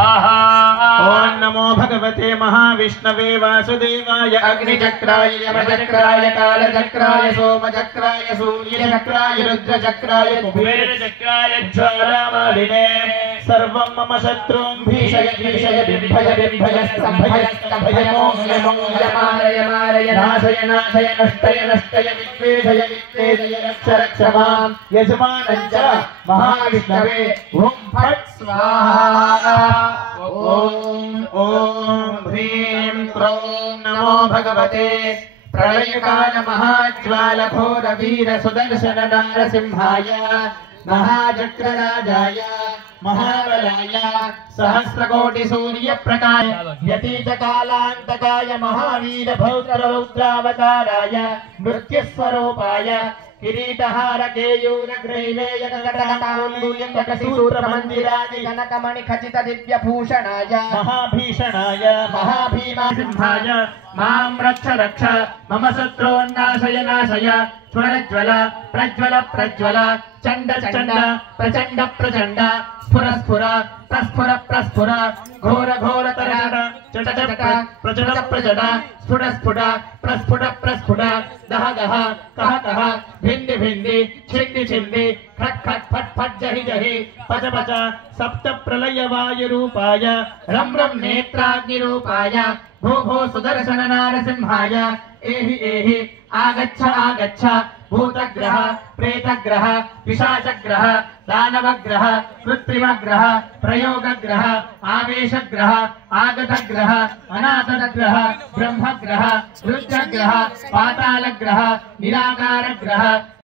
ओम नमो भगवते महाविष्णवे वासुदेवाय अग्निचक्राय यमचक्राय कालचक्राय सोमचक्राय सूर्यचक्राय रुद्रचक्राय कुबेरचक्राय ज्वालामालिने सर्वं मम शत्रून् भीषय भीषय बिभ्भय बिभ्भय स्तम्भय स्तम्भय मोह्य मोह्य मारय मारय नाशय नाशय नष्टय नष्टय विद्वेषय विद्वेषय रक्ष रक्ष मां यजमानं च महाविष्णवे ओम फट् स्वाहा। ओम ओम ह्रीं क्रों नमो भगवते प्रलयकाल महाज्वाल घोर वीर सुदर्शन नारसिंहाय महाचक्रराजाय महाबलाय सहस्रकोटि सूर्य प्रकाश यतीत कालांतकाय महावीर भौतर रौद्रावताराय मृत्युस्वरूपाय किरीटहार केयूर ग्रैवेय कटकटांगुल्यकटसूत्र मंदिरादि कनकमणि खचित दिव्य भूषणाय महाभीषणाय महाभीमासिंहाय मां रक्ष रक्ष मम शत्रून्नाशय नाशय ज्वलज्वल प्रज्वल प्रज्वल चंड चंड प्रचंड प्रचंड स्फुर स्फुर प्रस्फुर प्रस्फुर घोर घोर तरजट चट चट प्रचट प्रचट स्फुट स्फुट प्रस्फुट प्रस्फुट दह दह कह कह भिंदि भिंदि छिंदि छिंदि खट खट फट फट जहि जहि पच पच सप्त प्रलय वायु रूपाय रम रम नेत्राग्नि रूपाय भो भो सुदर्शन नारसिंहाय एहि एहि आगच्छ आगच्छ भूतग्रह प्रेतग्रह पिशाचग्रह दानवग्रह कृत्रिमग्रह प्रयोगग्रह आवेशग्रह आगतग्रह अनागतग्रह ब्रह्मग्रह रुद्रग्रह पातालग्रह निराकारग्रह